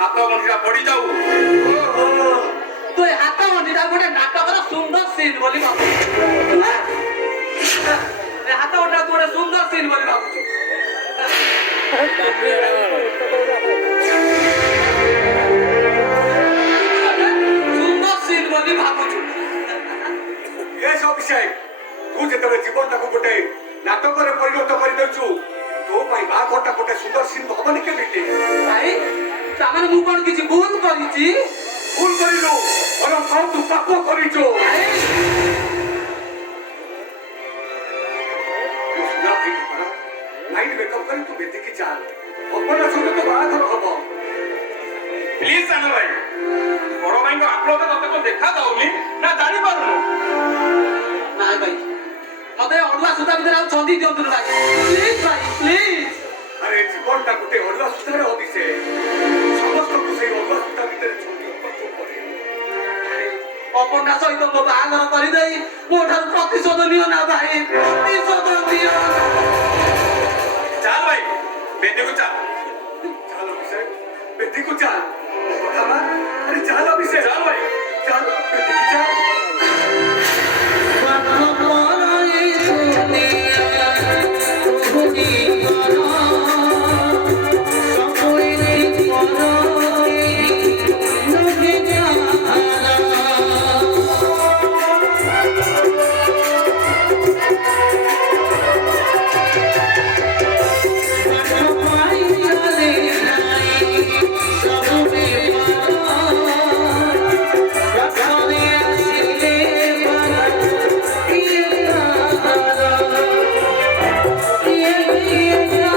ହାତ ଗଣ୍ଠିଟା ପଡିଯାଉ। ତୁ ଏ ହାତ ଗଣ୍ଠିଟା ଗୋଟେ ନାଟକର ସୁନ୍ଦର ସିନ୍ ବୋଲି ଭାବୁଛୁ। ଏ ହାତ ଗଣ୍ଠିଟା ତୁ ଗୋଟେ ସୁନ୍ଦର ସିନ୍ ବୋଲି ଭାବୁଛୁ। ସୁନ୍ଦର ସିନ୍ ବୋଲି ଭାବୁଛୁ। ଏସ୍ ଅଭିଷେକ, ତୁ ଯେତେବେଳେ ଜୀବନଟାକୁ ଗୋଟେ ନାଟକରେ ପରିଣତ କରିଦେଉଛୁ, ତୋ ପାଇଁ ବାହାଘରଟା ଗୋଟେ ସୁନ୍ଦର ସିନ୍ ହବନି କେମିତି? ଭାଇ ତାମାନେ ମୁଁ କଣ କିଛି ଭୁଲ କରିଛି? ଭୁଲ କରିଲୁ, ବରଂ କଣ ତୁ ପାପ କରିଛୁ? ମାଇଣ୍ଡ ମେକଅପ୍ କରି ତୁ ବେତିକି ଚାଲ, ଅପନା ସହିତ ତ ବାହାଘର ହବ। ପ୍ଲିଜ ସାନ ଭାଇ, ବଡ ଭାଇଙ୍କ ଆପ୍ଲତା ତତେ କଣ ଦେଖା ଯାଉନି ନା ଜାଣିପାରୁନୁ? ନାଇଁ ଭାଇ, ମତେ ଅଡୁଆ ସୂତା ଭିତରେ ଆଉ ଛନ୍ଦି ଦିଅନ୍ତୁନି ଭାଇ। ପ୍ଲିଜ ଭାଇ ପ୍ଲିଜ। ଆରେ ଜୀବନଟା ଗୋଟେ ଅଡୁଆ ସୂତାରେ ଅଭିଷେକ, ସମସ୍ତଙ୍କୁ ସେଇ ଅଡୁଆ ସୂତା ଭିତରେ ଛନ୍ଦିବାକୁ ପଡେ। ଅପର୍ଣ୍ଣା ସହିତ ମୋ ବାହାଘର କରିଦେଇ ମୋ ଠାରୁ ପ୍ରତିଶୋଧ ନିଅ ନା ଭାଇ, ପ୍ରତିଶୋଧ ନିଅ। ଚାଲ ଭାଇ, ବେଦିକୁ ଚାଲ। ଚାଲ ଅଭିଷେକ, ବେତିକୁ ଚାଲ। କଥା ମା, ଆରେ ଚାଲ ଅଭିଷେକ, ଚାଲ ଭାଇ। ଚାଲ ବେତିକି ଚାଲ।